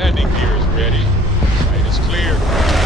Landing gear is ready. Site is clear.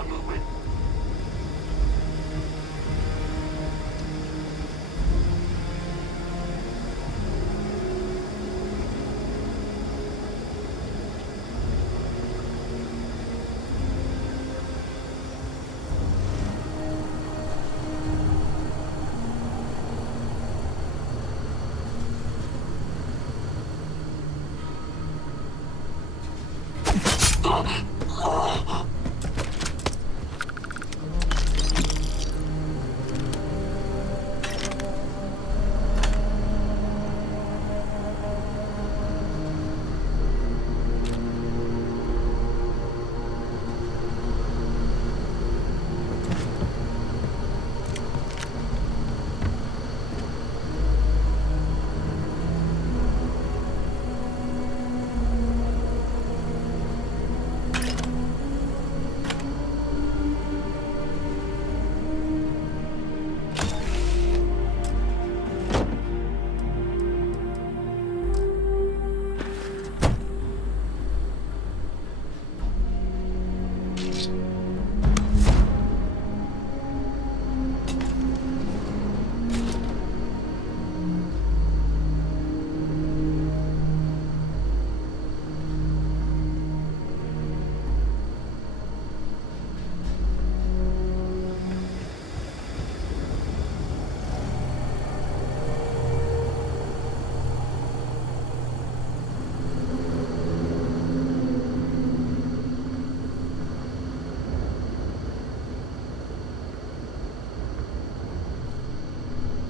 on movement.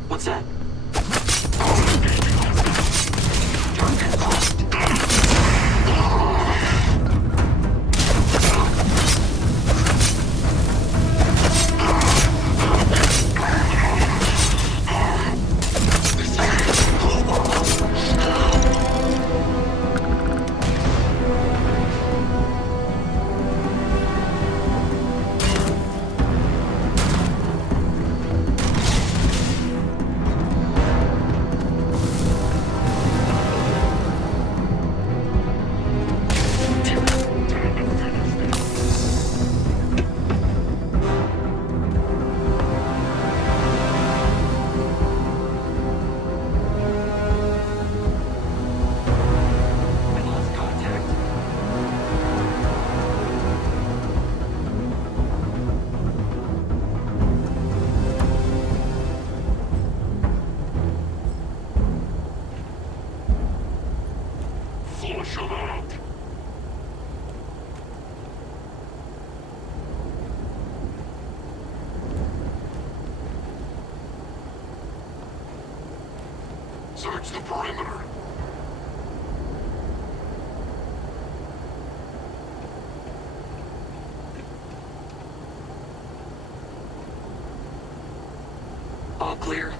What's that? Search the perimeter. All clear.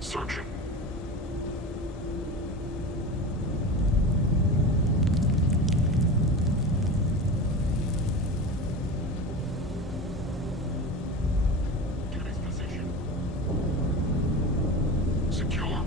Searching. Get his position. Secure.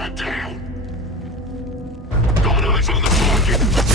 Man down. Got eyes on the target.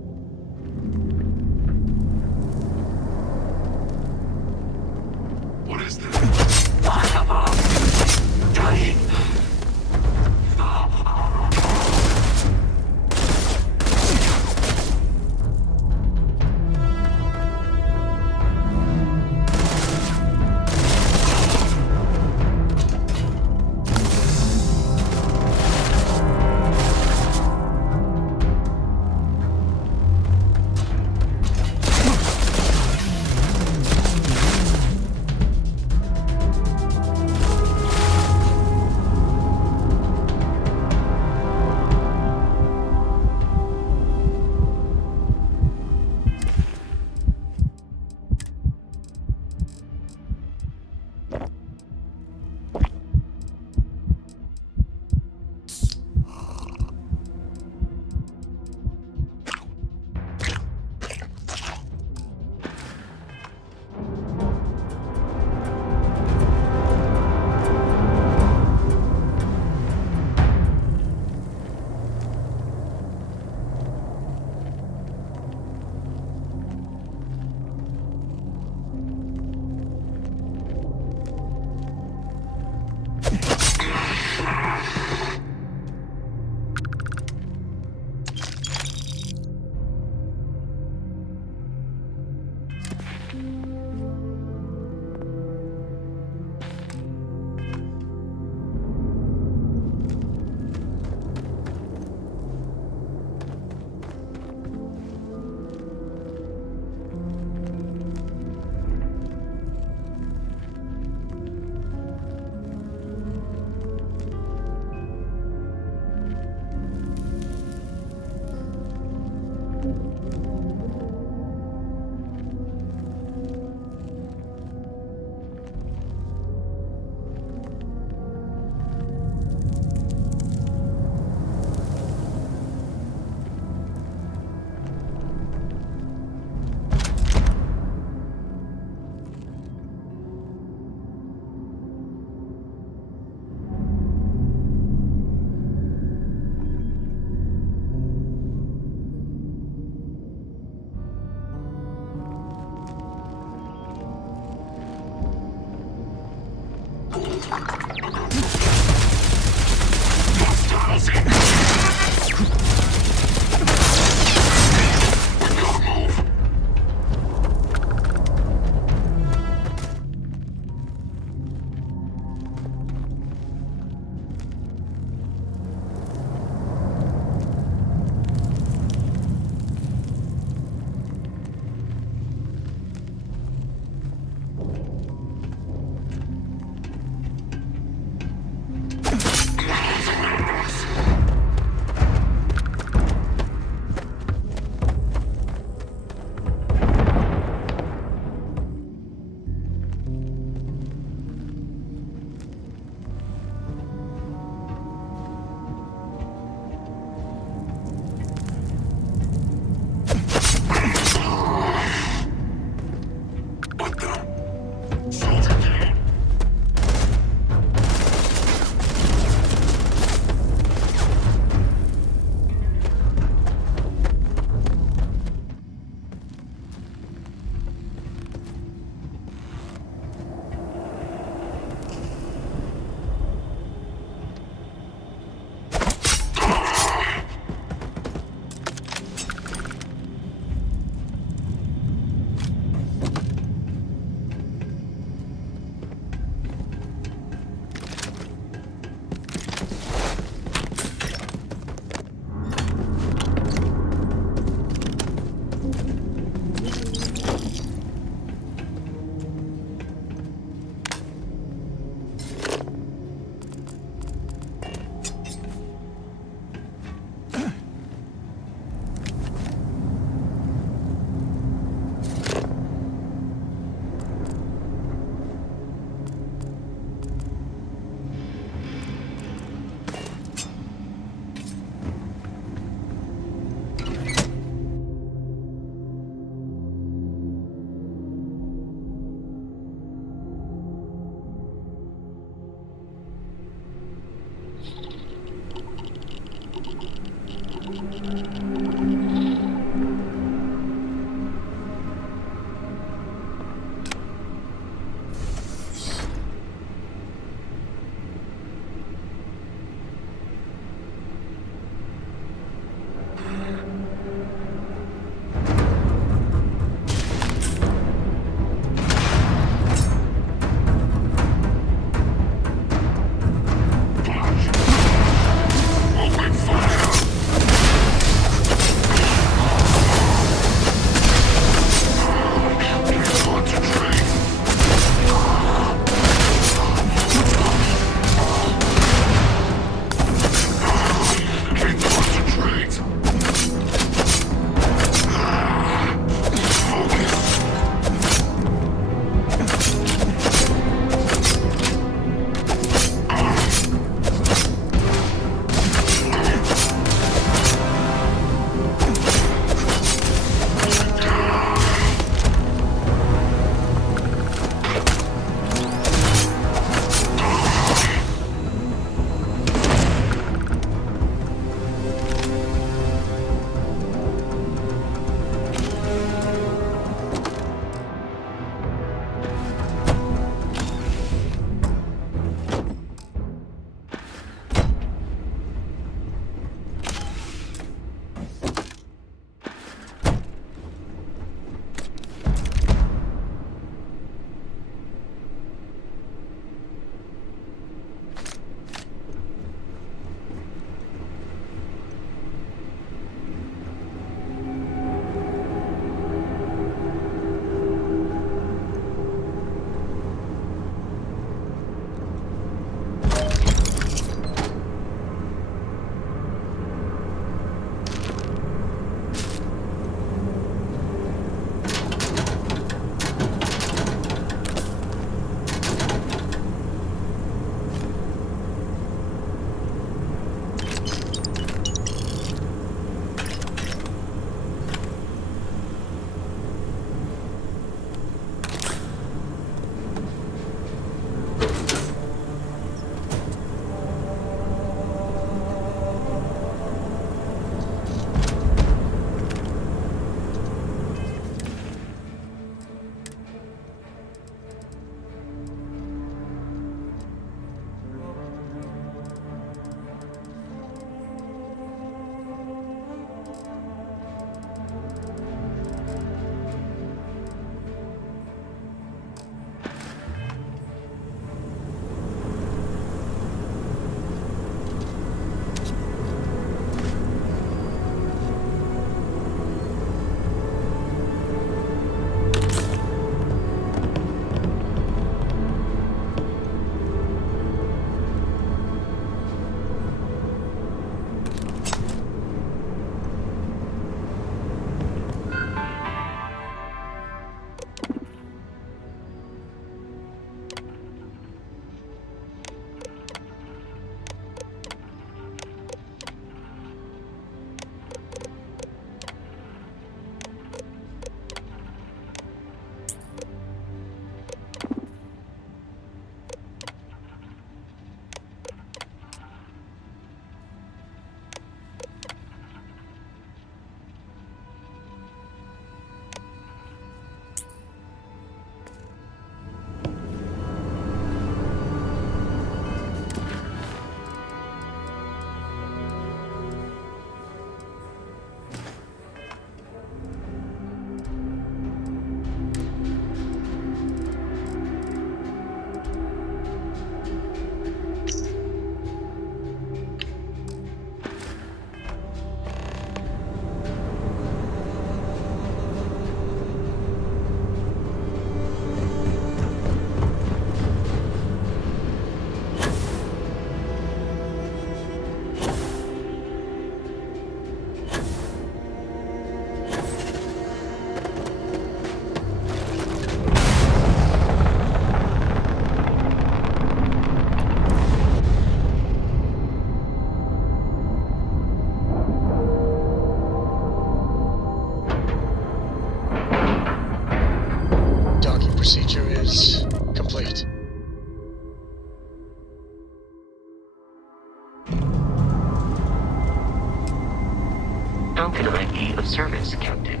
Falcon ID of service, Captain.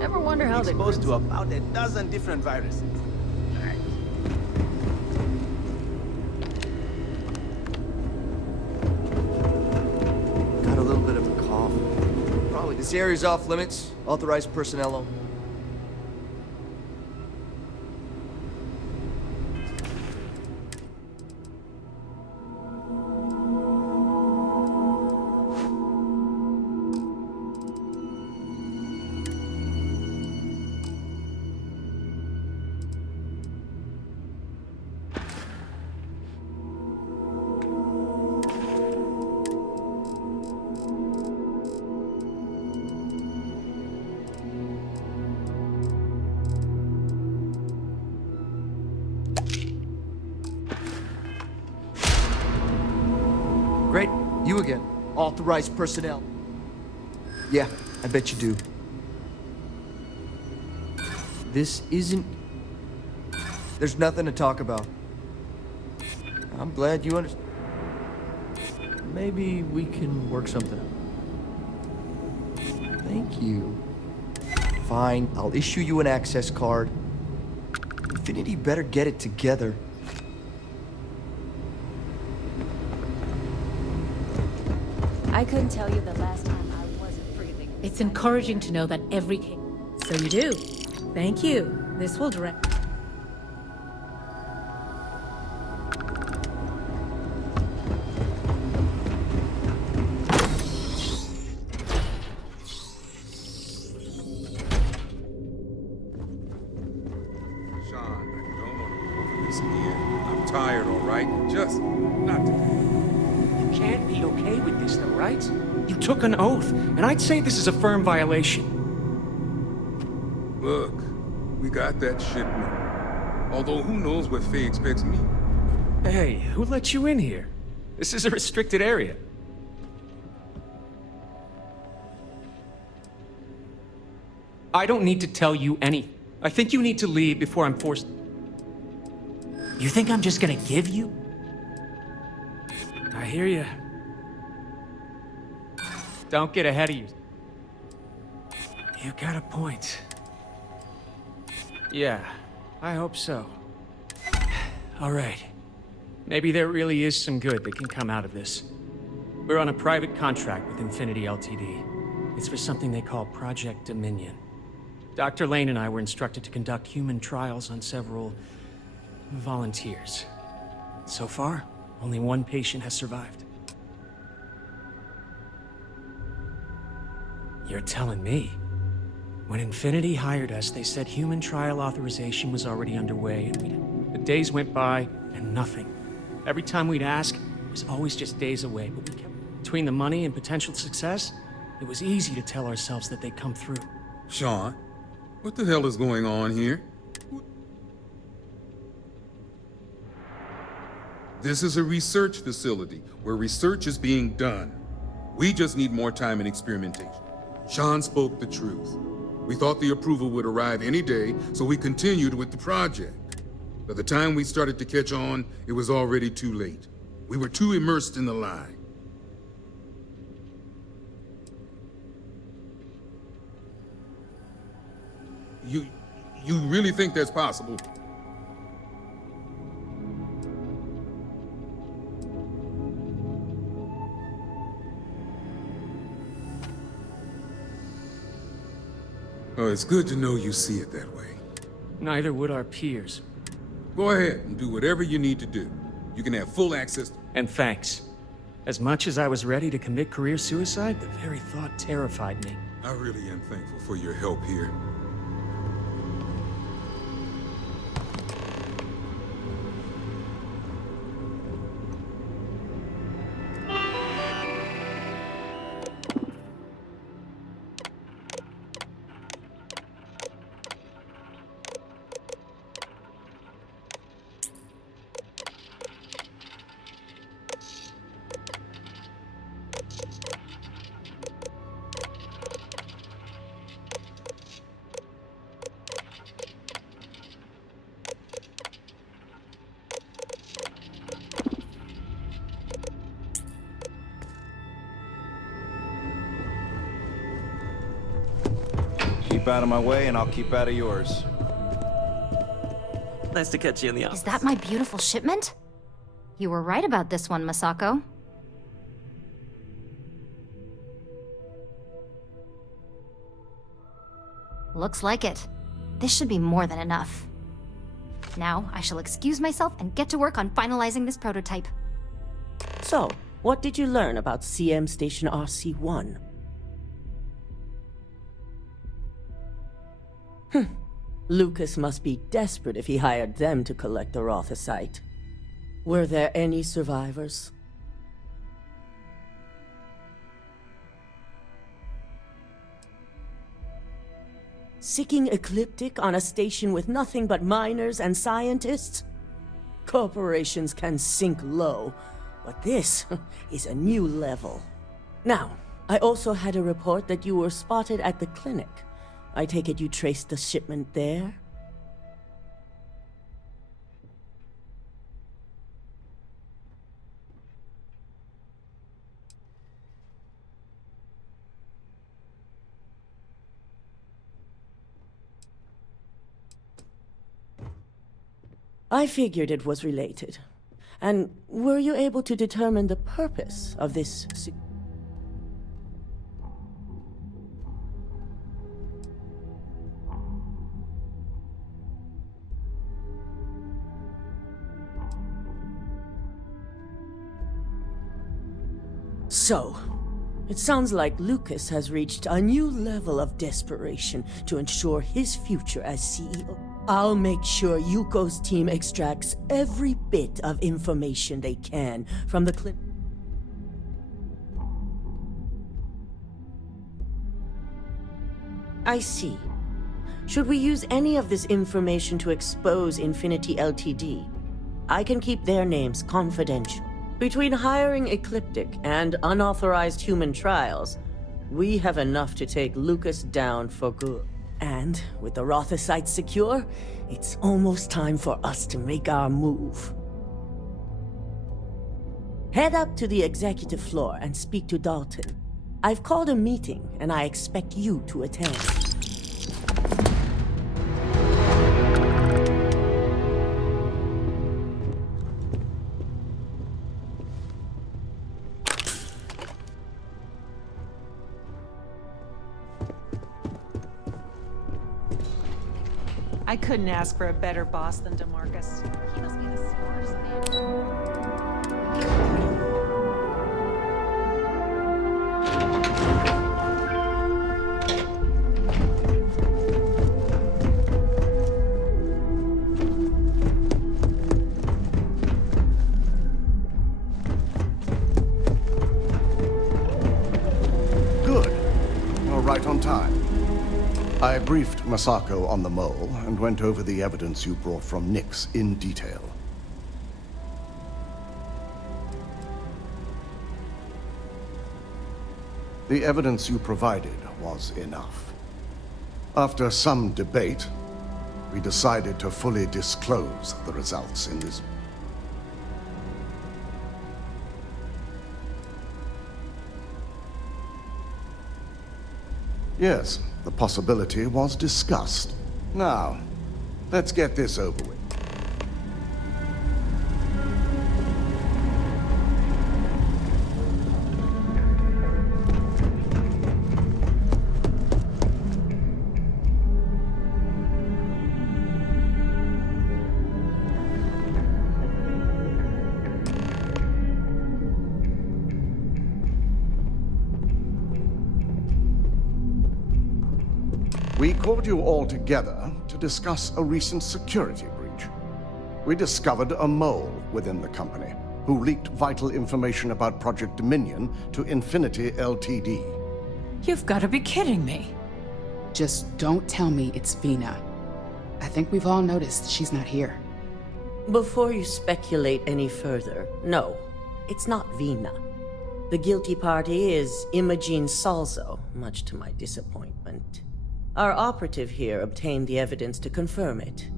Ever wonder how they exposed to about a dozen different viruses. Got a little bit of a cough. Probably this area's off limits. Authorized personnel only. Great. You again. Authorized personnel. Yeah, I bet you do. This isn't... There's nothing to talk about. I'm glad you understand. Maybe we can work something out. Thank you. Fine, I'll issue you an access card. Infinity better get it together. I couldn't tell you the last time I wasn't breathing. It's encouraging to know that every case... So you do. Thank you. This will direct... Sean, I don't want to go over this again. I'm tired, all right? Just not today. You can't be okay with this, though, right? You took an oath, and I'd say this is a firm violation. Look, we got that shit moving. Although who knows what Faye expects me? Hey, who let you in here? This is a restricted area. I don't need to tell you anything. I think you need to leave before I'm forced... You think I'm just gonna give you? I hear you. Don't get ahead of you. You got a point. Yeah, I hope so. All right. Maybe there really is some good that can come out of this. We're on a private contract with Infinity Ltd. It's for something they call Project Dominion. Dr. Lane and I were instructed to conduct human trials on several volunteers. So far, only one patient has survived. You're telling me? When Infinity hired us, they said human trial authorization was already underway, and the days went by, and nothing. Every time we'd ask, it was always just days away, but we kept... Between the money and potential success, it was easy to tell ourselves that they'd come through. Sean, what the hell is going on here? This is a research facility where research is being done. We just need more time and experimentation. Sean spoke the truth. We thought the approval would arrive any day, so we continued with the project. By the time we started to catch on, it was already too late. We were too immersed in the lie. You really think that's possible? Oh, it's good to know you see it that way. Neither would our peers. Go ahead and do whatever you need to do. You can have full access. And thanks. As much as I was ready to commit career suicide, the very thought terrified me. I really am thankful for your help here. Keep out of my way and I'll keep out of yours. Nice to catch you in the office. Is that my beautiful shipment? You were right about this one, Masako. Looks like it. This should be more than enough. Now, I shall excuse myself and get to work on finalizing this prototype. So, what did you learn about CM Station RC-1? Lucas must be desperate if he hired them to collect the Rothicite. Were there any survivors? Sicking Ecliptic on a station with nothing but miners and scientists? Corporations can sink low, but this is a new level. Now, I also had a report that you were spotted at the clinic. I take it you traced the shipment there? I figured it was related. And were you able to determine the purpose of this? So, it sounds like Lucas has reached a new level of desperation to ensure his future as CEO. I'll make sure Yuko's team extracts every bit of information they can from the clip. I see. Should we use any of this information to expose Infinity Ltd? I can keep their names confidential. Between hiring Ecliptic and unauthorized human trials, we have enough to take Lucas down for good. And with the Rothicite secure, it's almost time for us to make our move. Head up to the executive floor and speak to Dalton. I've called a meeting, and I expect you to attend. I couldn't ask for a better boss than DeMarcus. He must be the smartest man. Good. You're right on time. I briefed Masako on the mole and went over the evidence you brought from Nix in detail. The evidence you provided was enough. After some debate, we decided to fully disclose the results in this. Yes, the possibility was discussed. Now, let's get this over with. We called you all together to discuss a recent security breach. We discovered a mole within the company who leaked vital information about Project Dominion to Infinity Ltd. You've got to be kidding me. Just don't tell me it's Vina. I think we've all noticed she's not here. Before you speculate any further, no, it's not Vina. The guilty party is Imogene Salzo, much to my disappointment. Our operative here obtained the evidence to confirm it.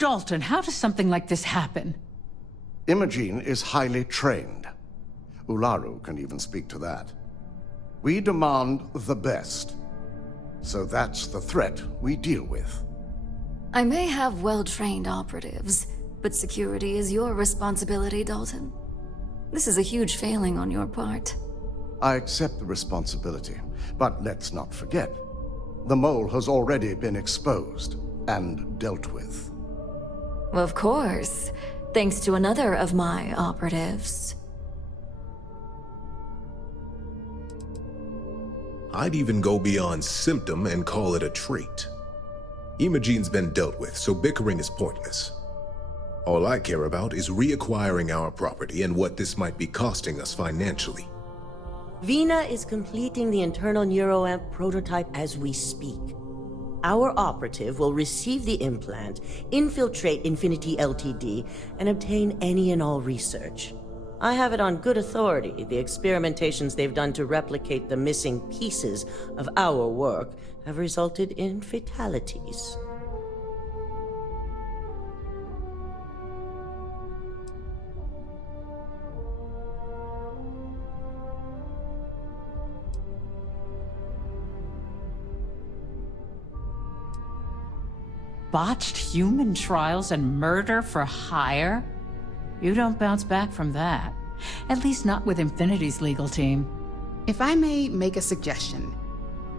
Dalton, how does something like this happen? Imogene is highly trained. Ularu can even speak to that. We demand the best. So that's the threat we deal with. I may have well-trained operatives, but security is your responsibility, Dalton. This is a huge failing on your part. I accept the responsibility, but let's not forget, the mole has already been exposed and dealt with. Of course, thanks to another of my operatives. I'd even go beyond symptom and call it a trait. Imogene's been dealt with, so bickering is pointless. All I care about is reacquiring our property and what this might be costing us financially. Vina is completing the internal neuroamp prototype as we speak. Our operative will receive the implant, infiltrate Infinity Ltd, and obtain any and all research. I have it on good authority. The experimentations they've done to replicate the missing pieces of our work have resulted in fatalities. Botched human trials and murder for hire? You don't bounce back from that. At least not with Infinity's legal team. If I may make a suggestion,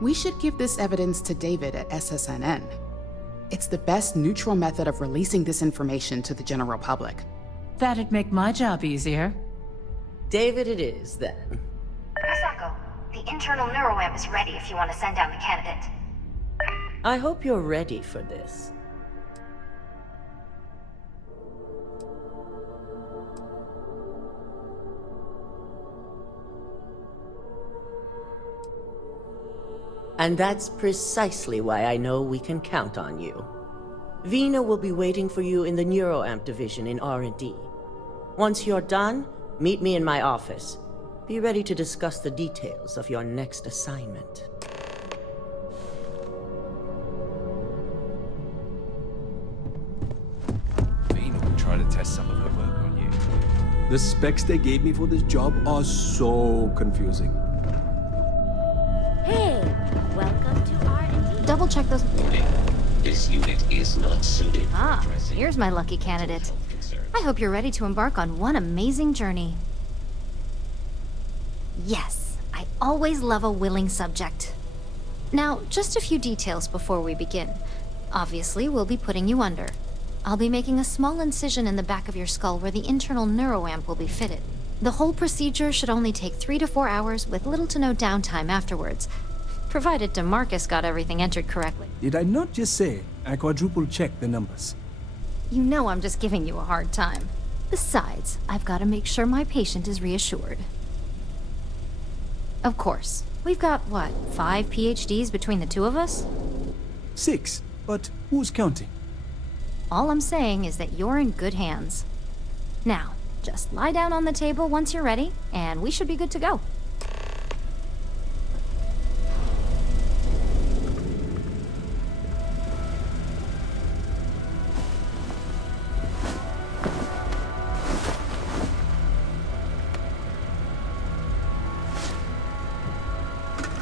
we should give this evidence to David at SSNN. It's the best neutral method of releasing this information to the general public. That'd make my job easier. David it is, then. Vasco, the internal neuroamp is ready if you want to send down the candidate. I hope you're ready for this. And that's precisely why I know we can count on you. Vina will be waiting for you in the neuroamp division in R&D. Once you're done, meet me in my office. Be ready to discuss the details of your next assignment. Vina will try to test some of her work on you. The specs they gave me for this job are so confusing. Hey, welcome to R&D. Double check those. This unit is not suited for addressing. Here's my lucky candidate. I hope you're ready to embark on one amazing journey. Yes, I always love a willing subject. Now, just a few details before we begin. Obviously, we'll be putting you under. I'll be making a small incision in the back of your skull where the internal neuroamp will be fitted. The whole procedure should only take 3 to 4 hours with little to no downtime afterwards, provided DeMarcus got everything entered correctly. Did I not just say I quadruple-checked the numbers? You know I'm just giving you a hard time. Besides, I've got to make sure my patient is reassured. Of course. We've got, what, 5 PhDs between the two of us? 6, but who's counting? All I'm saying is that you're in good hands. Now, just lie down on the table once you're ready, and we should be good to go.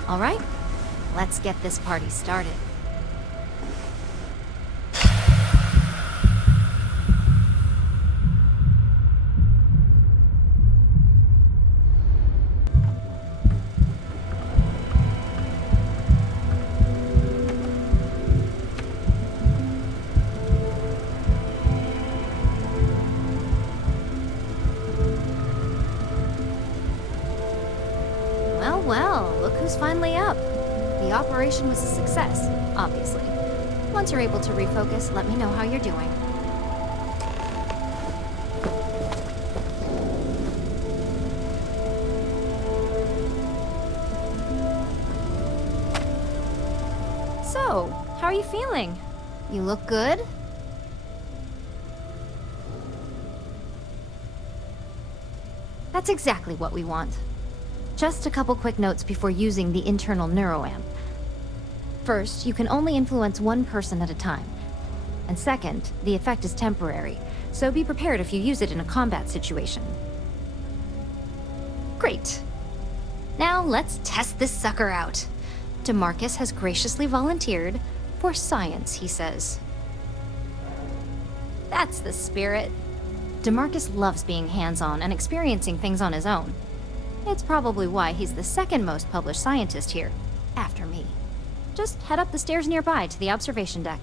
All right, let's get this party started. Well, look who's finally up. The operation was a success, obviously. Once you're able to refocus, let me know how you're doing. So, how are you feeling? You look good? That's exactly what we want. Just a couple quick notes before using the internal neuroamp. First, you can only influence one person at a time. And second, the effect is temporary, so be prepared if you use it in a combat situation. Great. Now let's test this sucker out. DeMarcus has graciously volunteered for science, he says. That's the spirit. DeMarcus loves being hands-on and experiencing things on his own. It's probably why he's the second most published scientist here, after me. Just head up the stairs nearby to the observation deck.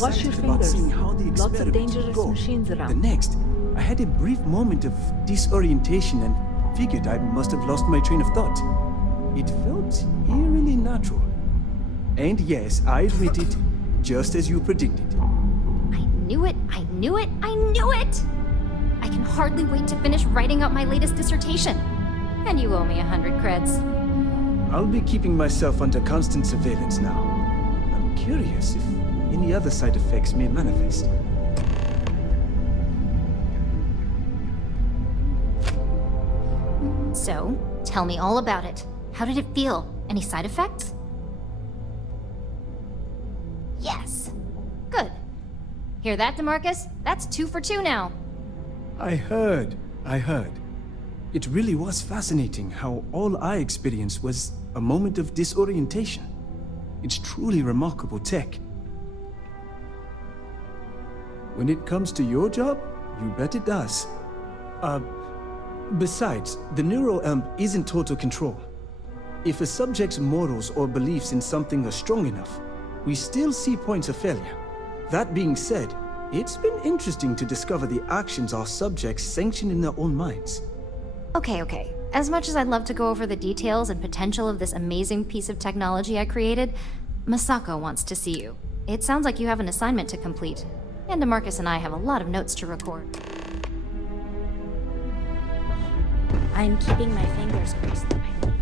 Wash your fingers. Lots of dangerous machines around. The next, I had a brief moment of disorientation and figured I must have lost my train of thought. It felt eerily natural. And yes, I admit it, just as you predicted. I knew it, I knew it, I knew it! I can hardly wait to finish writing up my latest dissertation. And you owe me 100 creds. I'll be keeping myself under constant surveillance now. I'm curious if any other side effects may manifest. So, tell me all about it. How did it feel? Any side effects? Yes. Good. Hear that, DeMarcus? That's 2 for 2 now. I heard. It really was fascinating how all I experienced was a moment of disorientation. It's truly remarkable tech. When it comes to your job, you bet it does. Besides, the neural amp isn't total control. If a subject's morals or beliefs in something are strong enough, we still see points of failure. That being said, it's been interesting to discover the actions our subjects sanction in their own minds. Okay. As much as I'd love to go over the details and potential of this amazing piece of technology I created, Masako wants to see you. It sounds like you have an assignment to complete, and DeMarcus and I have a lot of notes to record. I'm keeping my fingers crossed that my